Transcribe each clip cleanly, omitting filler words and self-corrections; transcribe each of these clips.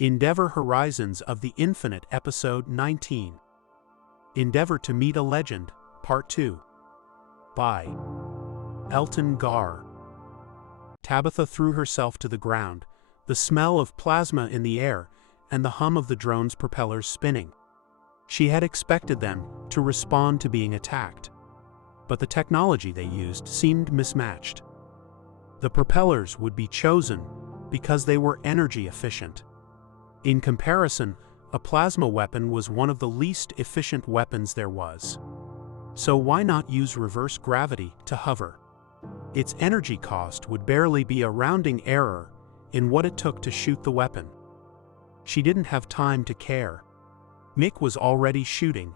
Endeavor Horizons of the Infinite Episode 19. Endeavor to Meet a Legend, Part 2. By Elton Gar. Tabitha threw herself to the ground, the smell of plasma in the air, and the hum of the drone's propellers spinning. She had expected them to respond to being attacked, but the technology they used seemed mismatched. The propellers would be chosen because they were energy efficient. In comparison, a plasma weapon was one of the least efficient weapons there was. So why not use reverse gravity to hover? Its energy cost would barely be a rounding error in what it took to shoot the weapon. She didn't have time to care. Mick was already shooting,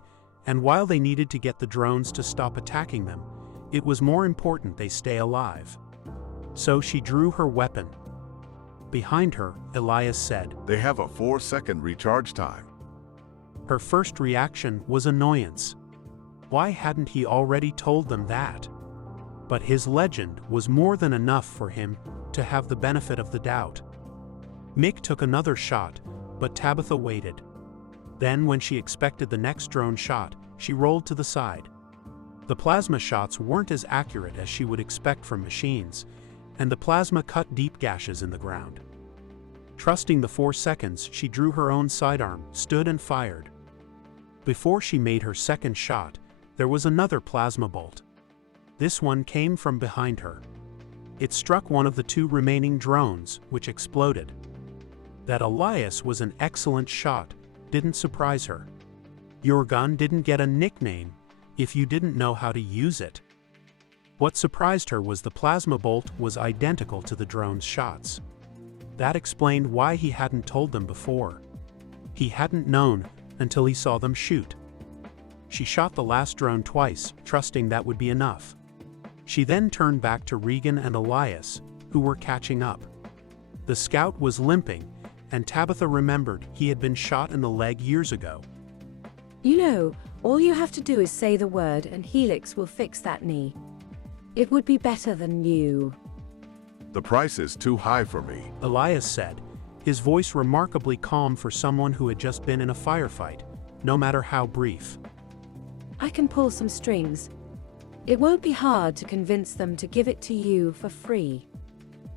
and while they needed to get the drones to stop attacking them, it was more important they stay alive. So she drew her weapon. Behind her, Elias said, "They have a 4-second recharge time." Her first reaction was annoyance. Why hadn't he already told them that? But his legend was more than enough for him to have the benefit of the doubt. Mick took another shot, but Tabitha waited. Then, when she expected the next drone shot, she rolled to the side. The plasma shots weren't as accurate as she would expect from machines, and the plasma cut deep gashes in the ground. Trusting the 4 seconds, she drew her own sidearm, stood and fired. Before she made her second shot, there was another plasma bolt. This one came from behind her. It struck one of the 2 remaining drones, which exploded. That Elias was an excellent shot didn't surprise her. Your gun didn't get a nickname if you didn't know how to use it. What surprised her was the plasma bolt was identical to the drone's shots. That explained why he hadn't told them before. He hadn't known until he saw them shoot. She shot the last drone twice, trusting that would be enough. She then turned back to Regan and Elias, who were catching up. The scout was limping, and Tabitha remembered he had been shot in the leg years ago. You know, all you have to do is say the word and Helix will fix that knee. It would be better than you. "The price is too high for me," Elias said, his voice remarkably calm for someone who had just been in a firefight, no matter how brief. I can pull some strings. It won't be hard to convince them to give it to you for free.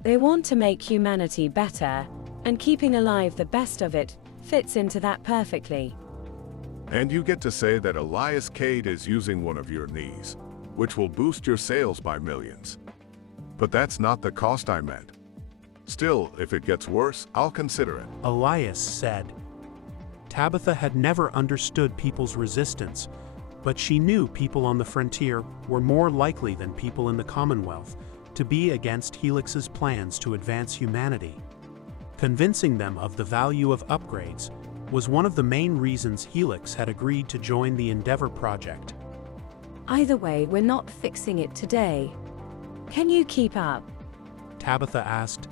They want to make humanity better, and keeping alive the best of it fits into that perfectly. "And you get to say that Elias Cade is using one of your knees, which will boost your sales by millions. But that's not the cost I meant. Still, if it gets worse, I'll consider it," Elias said. Tabitha had never understood people's resistance, but she knew people on the frontier were more likely than people in the Commonwealth to be against Helix's plans to advance humanity. Convincing them of the value of upgrades was one of the main reasons Helix had agreed to join the Endeavor project. Either way, we're not fixing it today. Can you keep up? Tabitha asked.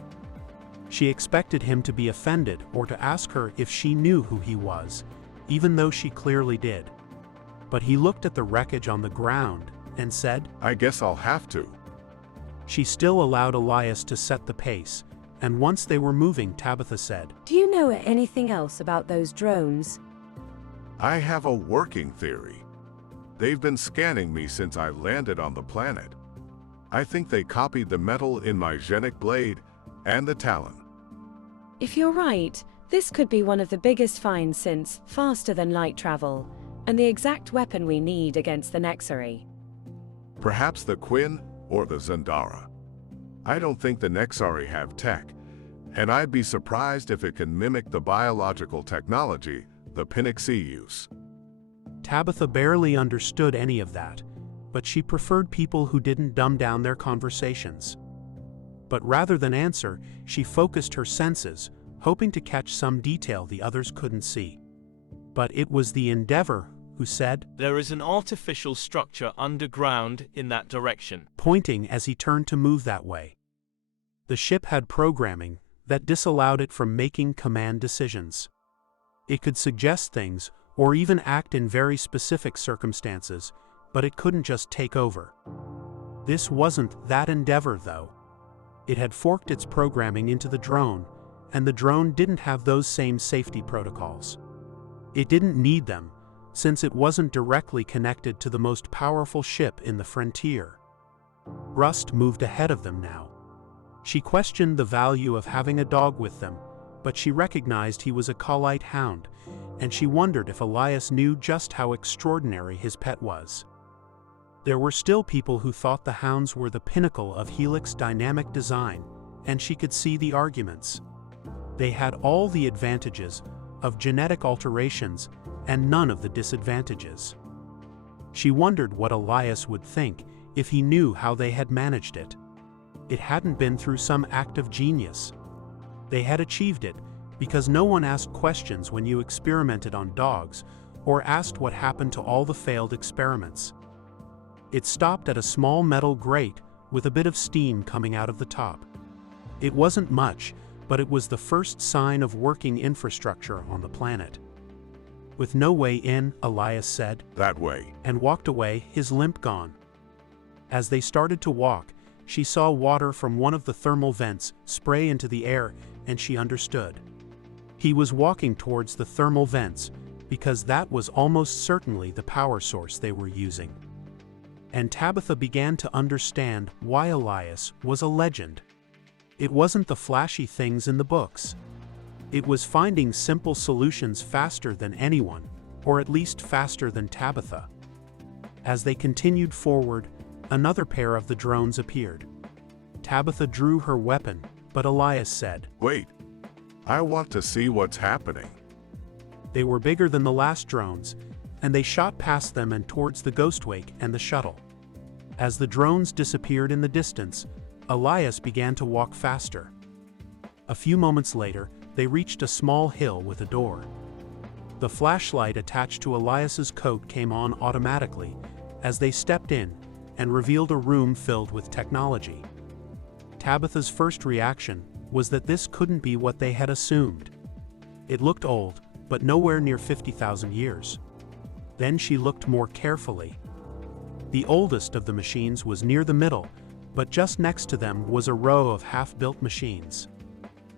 She expected him to be offended or to ask her if she knew who he was, even though she clearly did. But he looked at the wreckage on the ground and said, "I guess I'll have to." She still allowed Elias to set the pace, and once they were moving, Tabitha said, Do you know anything else about those drones? "I have a working theory. They've been scanning me since I landed on the planet. I think they copied the metal in my genic blade and the talon." If you're right, this could be one of the biggest finds since faster than light travel, and the exact weapon we need against the Nexari. Perhaps the Quinn or the Zandara. I don't think the Nexari have tech, and I'd be surprised if it can mimic the biological technology the Pinaxi use. Tabitha barely understood any of that, but she preferred people who didn't dumb down their conversations. But rather than answer, she focused her senses, hoping to catch some detail the others couldn't see. But it was the Endeavor who said, "There is an artificial structure underground in that direction," pointing as he turned to move that way. The ship had programming that disallowed it from making command decisions. It could suggest things or even act in very specific circumstances, but it couldn't just take over. This wasn't that Endeavor, though. It had forked its programming into the drone, and the drone didn't have those same safety protocols. It didn't need them, since it wasn't directly connected to the most powerful ship in the frontier. Rust moved ahead of them now. She questioned the value of having a dog with them, but she recognized he was a Khalite hound, and she wondered if Elias knew just how extraordinary his pet was. There were still people who thought the hounds were the pinnacle of Helix dynamic design, and she could see the arguments. They had all the advantages of genetic alterations and none of the disadvantages. She wondered what Elias would think if he knew how they had managed it. It hadn't been through some act of genius. They had achieved it because no one asked questions when you experimented on dogs or asked what happened to all the failed experiments. It stopped at a small metal grate with a bit of steam coming out of the top. It wasn't much, but it was the first sign of working infrastructure on the planet. With no way in, Elias said, "That way," and walked away, his limp gone. As they started to walk, she saw water from one of the thermal vents spray into the air, and she understood. He was walking towards the thermal vents because that was almost certainly the power source they were using. And Tabitha began to understand why Elias was a legend. It wasn't the flashy things in the books. It was finding simple solutions faster than anyone, or at least faster than Tabitha. As they continued forward, another pair of the drones appeared. Tabitha drew her weapon, but Elias said, "Wait. I want to see what's happening." They were bigger than the last drones, and they shot past them and towards the Ghostwake and the shuttle. As the drones disappeared in the distance, Elias began to walk faster. A few moments later, they reached a small hill with a door. The flashlight attached to Elias's coat came on automatically as they stepped in and revealed a room filled with technology. Tabitha's first reaction was that this couldn't be what they had assumed. It looked old, but nowhere near 50,000 years. Then she looked more carefully. The oldest of the machines was near the middle, but just next to them was a row of half-built machines.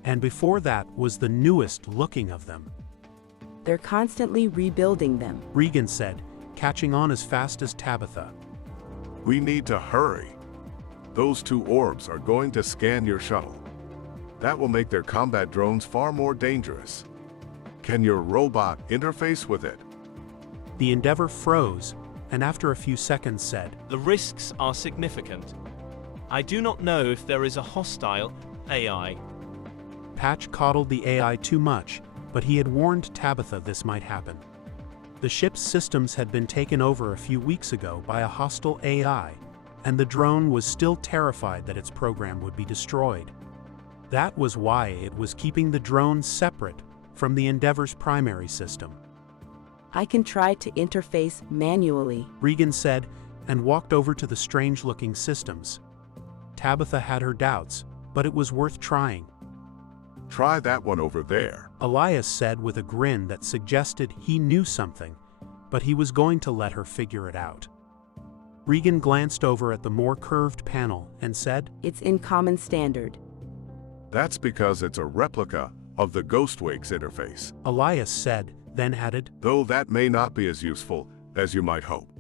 And before that was the newest looking of them. They're constantly rebuilding them, Regan said, catching on as fast as Tabitha. "We need to hurry. Those two orbs are going to scan your shuttle. That will make their combat drones far more dangerous. Can your robot interface with it?" The Endeavor froze, and after a few seconds said, The risks are significant. I do not know if there is a hostile AI. Patch coddled the AI too much, but he had warned Tabitha this might happen. The ship's systems had been taken over a few weeks ago by a hostile AI, and the drone was still terrified that its program would be destroyed. That was why it was keeping the drone separate from the Endeavor's primary system. I can try to interface manually, Regan said, and walked over to the strange-looking systems. Tabitha had her doubts, but it was worth trying. "Try that one over there." Elias said with a grin that suggested he knew something, but he was going to let her figure it out. Regan glanced over at the more curved panel and said, It's in common standard. "That's because it's a replica of the Ghostwake's interface, Elias said, then added. though that may not be as useful as you might hope."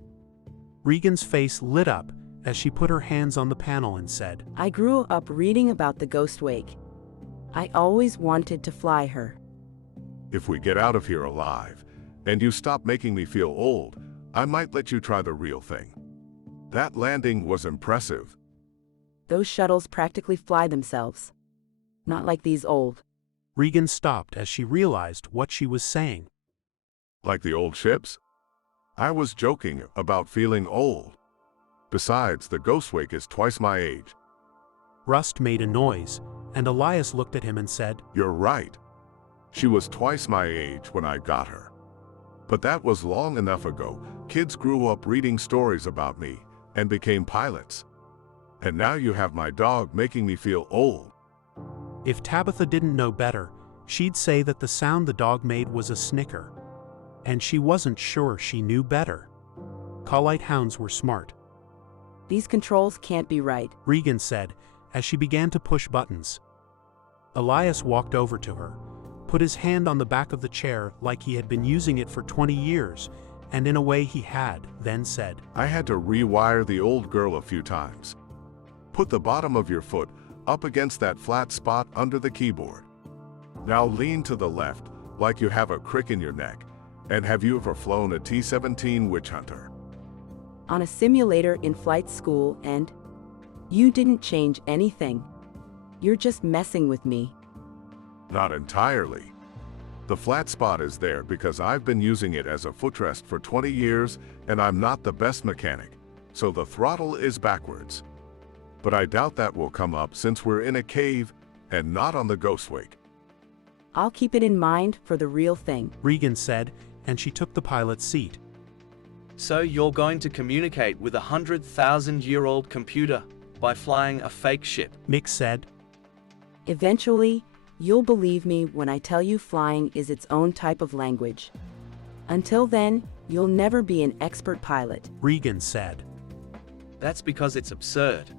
Regan's face lit up as she put her hands on the panel and said, I grew up reading about the Ghostwake. I always wanted to fly her. "If we get out of here alive, and you stop making me feel old, I might let you try the real thing. That landing was impressive." Those shuttles practically fly themselves. Not like these old. Regan stopped as she realized what she was saying. "Like the old ships? I was joking about feeling old. Besides, the Ghostwake is twice my age." Rust made a noise, and Elias looked at him and said, "You're right. She was twice my age when I got her. But that was long enough ago. Kids grew up reading stories about me and became pilots. And now you have my dog making me feel old." If Tabitha didn't know better, she'd say that the sound the dog made was a snicker. And she wasn't sure she knew better. Khalite hounds were smart, These controls can't be right. Regan said, as she began to push buttons. Elias walked over to her, put his hand on the back of the chair like he had been using it for 20 years, and in a way he had, then said, I had to rewire the old girl a few times. Put the bottom of your foot up against that flat spot under the keyboard. Now lean to the left, like you have a crick in your neck. And have you ever flown a T-17 Witch Hunter? On a simulator in flight school, and you didn't change anything. You're just messing with me. Not entirely. The flat spot is there because I've been using it as a footrest for 20 years and I'm not the best mechanic, so the throttle is backwards. But I doubt that will come up since we're in a cave and not on the Ghost Wake. I'll keep it in mind for the real thing, Regan said, and she took the pilot's seat. So you're going to communicate with a 100,000-year-old computer by flying a fake ship? Mick said. Eventually, you'll believe me when I tell you flying is its own type of language. Until then, you'll never be an expert pilot, Regan said. That's because it's absurd.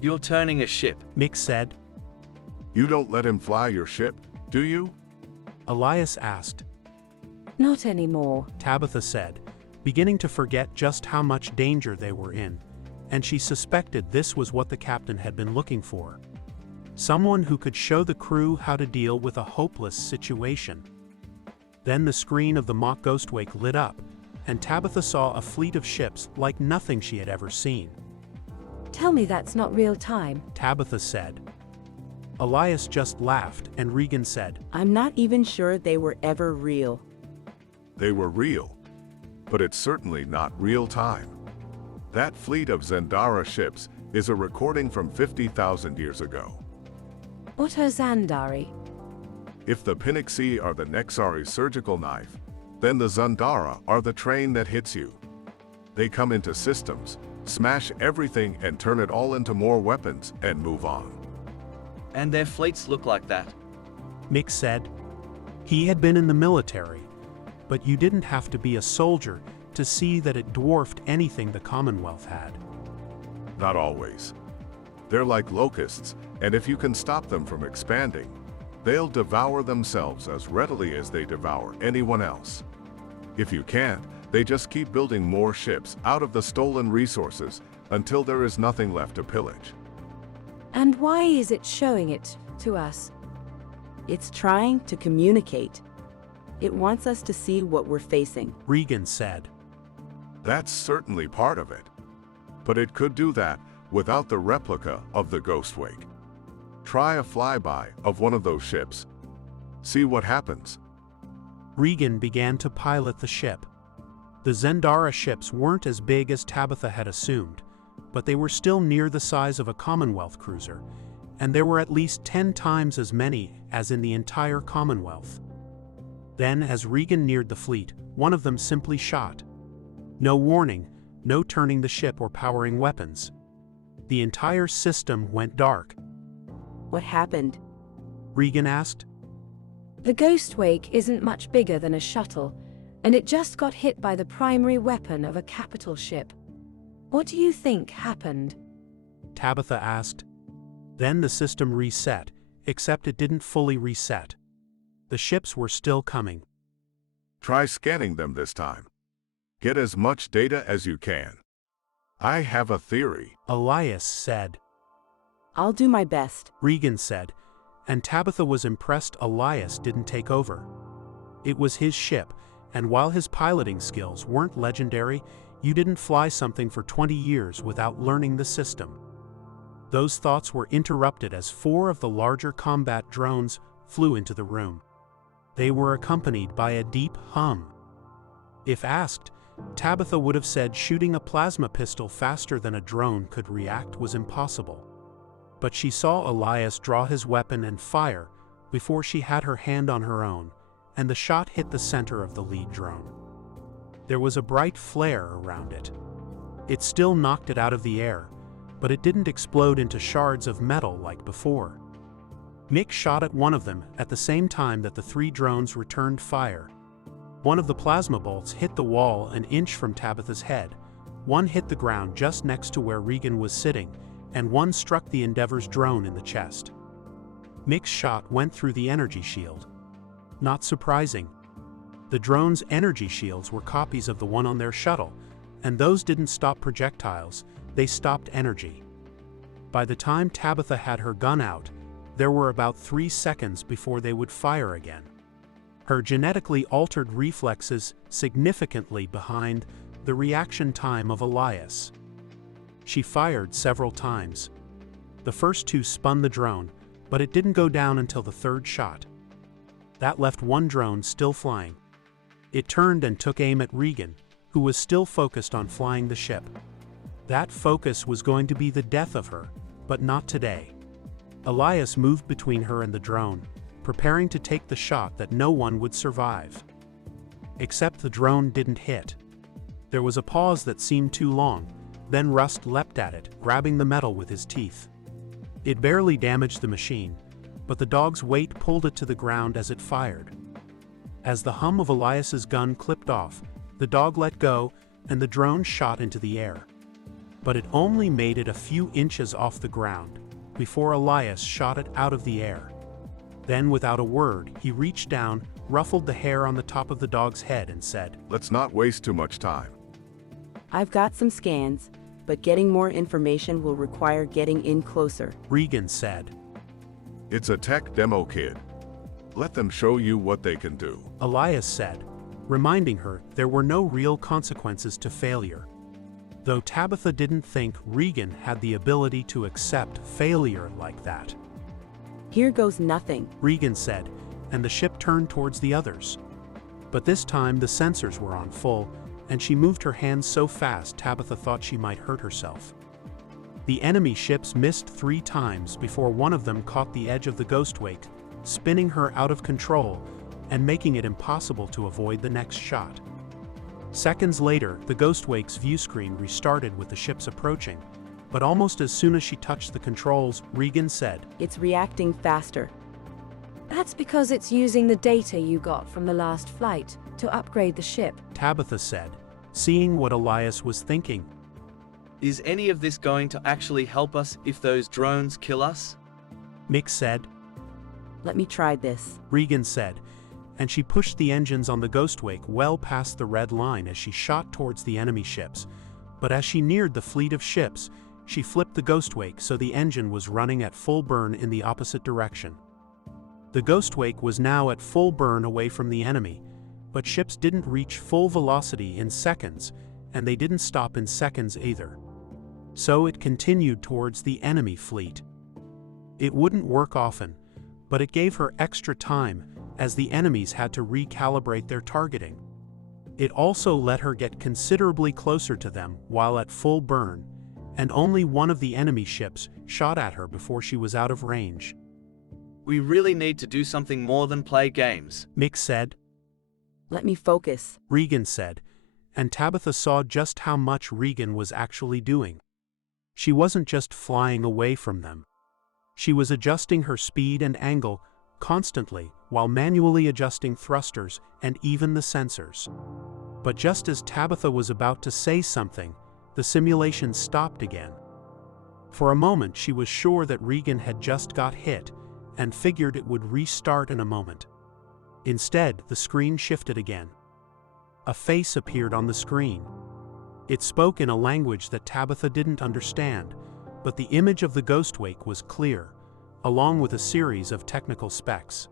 You're turning a ship. Mick said. You don't let him fly your ship, do you? Elias asked. Not anymore. Tabitha said, beginning to forget just how much danger they were in, and she suspected this was what the captain had been looking for. Someone who could show the crew how to deal with a hopeless situation. Then the screen of the mock Ghost Wake lit up, and Tabitha saw a fleet of ships like nothing she had ever seen. Tell me that's not real time. Tabitha said. Elias just laughed, and Regan said, I'm not even sure they were ever real. They were real, but it's certainly not real time. That fleet of Zandara ships is a recording from 50,000 years ago. What are Zandari? If the Pinaxi are the Nexari surgical knife, then the Zandara are the train that hits you. They come into systems, smash everything and turn it all into more weapons and move on. And their fleets look like that. Mick said. He had been in the military, but you didn't have to be a soldier to see that it dwarfed anything the Commonwealth had. Not always. They're like locusts, and if you can stop them from expanding, they'll devour themselves as readily as they devour anyone else. If you can't, they just keep building more ships out of the stolen resources until there is nothing left to pillage. And why is it showing it to us? It's trying to communicate. It wants us to see what we're facing, Regan said. That's certainly part of it. But it could do that without the replica of the Ghost Wake. Try a flyby of one of those ships. See what happens. Regan began to pilot the ship. The Zandara ships weren't as big as Tabitha had assumed, but they were still near the size of a Commonwealth cruiser, and there were at least 10 times as many as in the entire Commonwealth. Then, as Regan neared the fleet, one of them simply shot. No warning, no turning the ship or powering weapons. The entire system went dark. What happened? Regan asked. The Ghost Wake isn't much bigger than a shuttle, and it just got hit by the primary weapon of a capital ship. What do you think happened? Tabitha asked. Then the system reset, except it didn't fully reset. The ships were still coming. Try scanning them this time. Get as much data as you can. I have a theory. Elias said. I'll do my best, Regan said, and Tabitha was impressed Elias didn't take over. It was his ship, and while his piloting skills weren't legendary, you didn't fly something for 20 years without learning the system. Those thoughts were interrupted as 4 of the larger combat drones flew into the room. They were accompanied by a deep hum. If asked, Tabitha would have said shooting a plasma pistol faster than a drone could react was impossible. But she saw Elias draw his weapon and fire before she had her hand on her own, and the shot hit the center of the lead drone. There was a bright flare around it. It still knocked it out of the air, but it didn't explode into shards of metal like before. Mick shot at one of them at the same time that the 3 drones returned fire. One of the plasma bolts hit the wall an inch from Tabitha's head, one hit the ground just next to where Regan was sitting, and one struck the Endeavor's drone in the chest. Mick's shot went through the energy shield. Not surprising. The drone's energy shields were copies of the one on their shuttle, and those didn't stop projectiles, they stopped energy. By the time Tabitha had her gun out, there were about 3 seconds before they would fire again. Her genetically altered reflexes significantly behind the reaction time of Elias. She fired several times. The first 2 spun the drone, but it didn't go down until the 3rd shot. That left 1 drone still flying. It turned and took aim at Regan, who was still focused on flying the ship. That focus was going to be the death of her, but not today. Elias moved between her and the drone, preparing to take the shot that no one would survive. Except the drone didn't hit. There was a pause that seemed too long, then Rust leapt at it, grabbing the metal with his teeth. It barely damaged the machine, but the dog's weight pulled it to the ground as it fired. As the hum of Elias's gun clipped off, the dog let go and the drone shot into the air. But it only made it a few inches off the ground before Elias shot it out of the air. Then, without a word, he reached down, ruffled the hair on the top of the dog's head and said, Let's not waste too much time. I've got some scans, but getting more information will require getting in closer. Regan said. It's a tech demo, kid. Let them show you what they can do. Elias said, reminding her there were no real consequences to failure. Though Tabitha didn't think Regan had the ability to accept failure like that. Here goes nothing, Regan said, and the ship turned towards the others. But this time the sensors were on full, and she moved her hands so fast Tabitha thought she might hurt herself. The enemy ships missed 3 times before one of them caught the edge of the ghostwake, spinning her out of control and making it impossible to avoid the next shot. Seconds later, the ghostwake's view screen restarted with the ships approaching, but almost as soon as she touched the controls, Regan said, It's reacting faster. That's because it's using the data you got from the last flight to upgrade the ship. Tabitha said, seeing what Elias was thinking. Is any of this going to actually help us if those drones kill us? Mick said. Let me try this, Regan said, and she pushed the engines on the ghostwake well past the red line as she shot towards the enemy ships. But as she neared the fleet of ships, she flipped the ghostwake so the engine was running at full burn in the opposite direction. The ghostwake was now at full burn away from the enemy, but ships didn't reach full velocity in seconds, and they didn't stop in seconds either. So it continued towards the enemy fleet. It wouldn't work often, but it gave her extra time as the enemies had to recalibrate their targeting. It also let her get considerably closer to them while at full burn, and only one of the enemy ships shot at her before she was out of range. We really need to do something more than play games, Mick said. Let me focus, Regan said, and Tabitha saw just how much Regan was actually doing. She wasn't just flying away from them. She was adjusting her speed and angle constantly while manually adjusting thrusters and even the sensors. But just as Tabitha was about to say something, the simulation stopped again. For a moment she was sure that Regan had just got hit and figured it would restart in a moment. Instead, the screen shifted again. A face appeared on the screen. It spoke in a language that Tabitha didn't understand, but the image of the ghostwake was clear, along with a series of technical specs.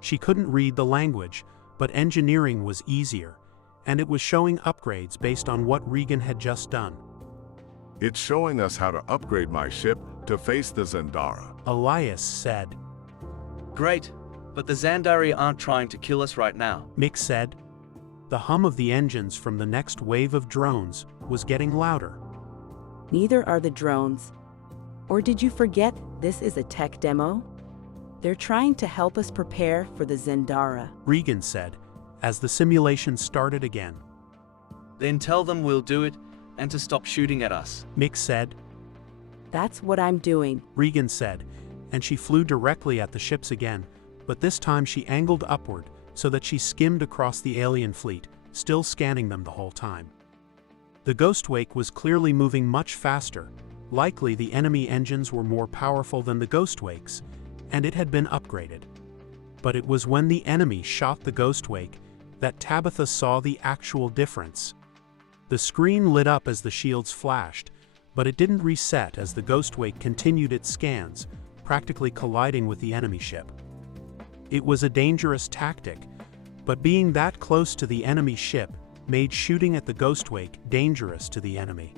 She couldn't read the language, but engineering was easier, and it was showing upgrades based on what Regan had just done. It's showing us how to upgrade my ship to face the Zandara. Elias said. Great, but the Zandari aren't trying to kill us right now, Mick said. The hum of the engines from the next wave of drones was getting louder. Neither are the drones. Or did you forget this is a tech demo? They're trying to help us prepare for the Zandara, Regan said, as the simulation started again. Then tell them we'll do it, and to stop shooting at us, Mick said. That's what I'm doing, Regan said, and she flew directly at the ships again, but this time she angled upward so that she skimmed across the alien fleet, still scanning them the whole time. The ghostwake was clearly moving much faster. Likely the enemy engines were more powerful than the ghostwakes, and it had been upgraded. But it was when the enemy shot the Ghostwake that Tabitha saw the actual difference. The screen lit up as the shields flashed, but it didn't reset as the Ghostwake continued its scans, practically colliding with the enemy ship. It was a dangerous tactic, but being that close to the enemy ship made shooting at the Ghostwake dangerous to the enemy.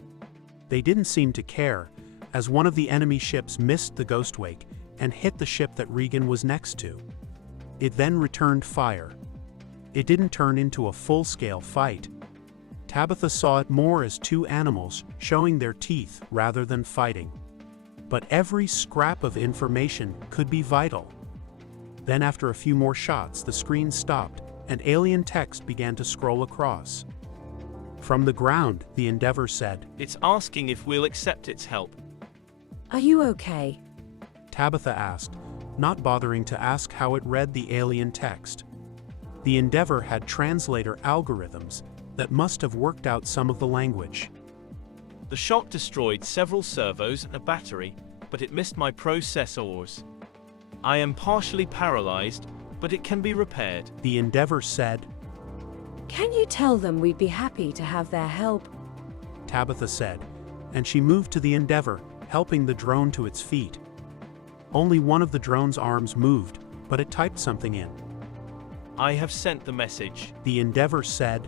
They didn't seem to care, as one of the enemy ships missed the Ghostwake and hit the ship that Regan was next to. It then returned fire. It didn't turn into a full-scale fight. Tabitha saw it more as two animals showing their teeth rather than fighting. But every scrap of information could be vital. Then after a few more shots, the screen stopped and alien text began to scroll across. From the ground, the Endeavor said, "It's asking if we'll accept its help." Are you okay? Tabitha asked, not bothering to ask how it read the alien text. The Endeavor had translator algorithms that must have worked out some of the language. The shock destroyed several servos and a battery, but it missed my processors. I am partially paralyzed, but it can be repaired. The Endeavor said. Can you tell them we'd be happy to have their help? Tabitha said, and she moved to the Endeavor, helping the drone to its feet. Only one of the drone's arms moved, but it typed something in. I have sent the message. The Endeavor said.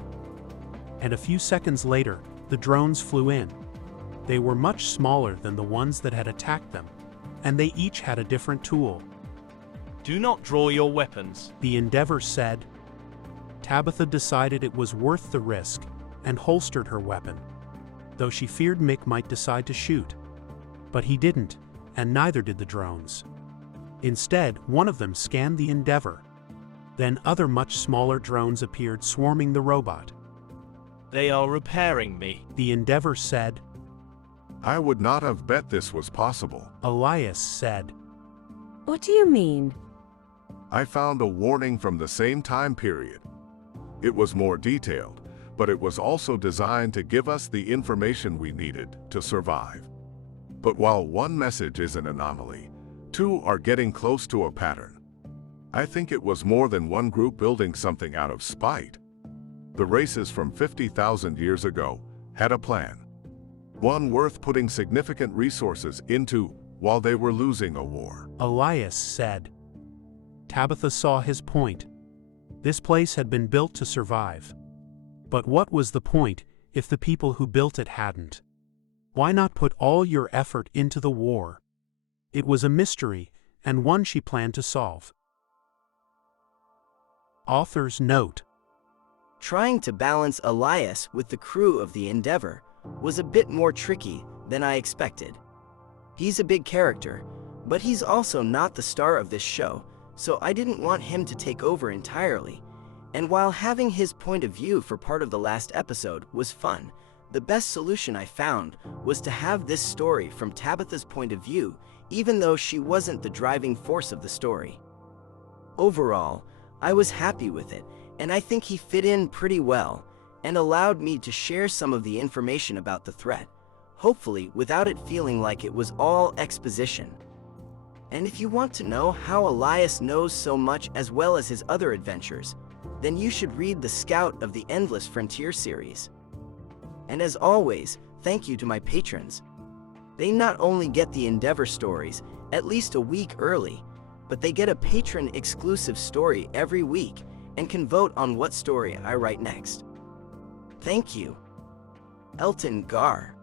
And a few seconds later, the drones flew in. They were much smaller than the ones that had attacked them, and they each had a different tool. Do not draw your weapons. The Endeavor said. Tabitha decided it was worth the risk and holstered her weapon, though she feared Mick might decide to shoot. But he didn't, and neither did the drones. Instead, one of them scanned the Endeavor. Then other much smaller drones appeared swarming the robot. They are repairing me. The Endeavor said. I would not have bet this was possible. Elias said. What do you mean? I found a warning from the same time period. It was more detailed, but it was also designed to give us the information we needed to survive. But while one message is an anomaly, two are getting close to a pattern. I think it was more than one group building something out of spite. The races from 50,000 years ago had a plan. One worth putting significant resources into while they were losing a war. Elias said. Tabitha saw his point. This place had been built to survive. But what was the point if the people who built it hadn't? Why not put all your effort into the war? It was a mystery, and one she planned to solve. Author's note. Trying to balance Elias with the crew of the Endeavor was a bit more tricky than I expected. He's a big character, but he's also not the star of this show, so I didn't want him to take over entirely. And while having his point of view for part of the last episode was fun, the best solution I found was to have this story from Tabitha's point of view, even though she wasn't the driving force of the story. Overall, I was happy with it, and I think he fit in pretty well, and allowed me to share some of the information about the threat, hopefully without it feeling like it was all exposition. And if you want to know how Elias knows so much as well as his other adventures, then you should read the Scout of the Endless Frontier series. And as always, thank you to my patrons. They not only get the Endeavor stories at least a week early, but they get a patron-exclusive story every week and can vote on what story I write next. Thank you. Elton Gar.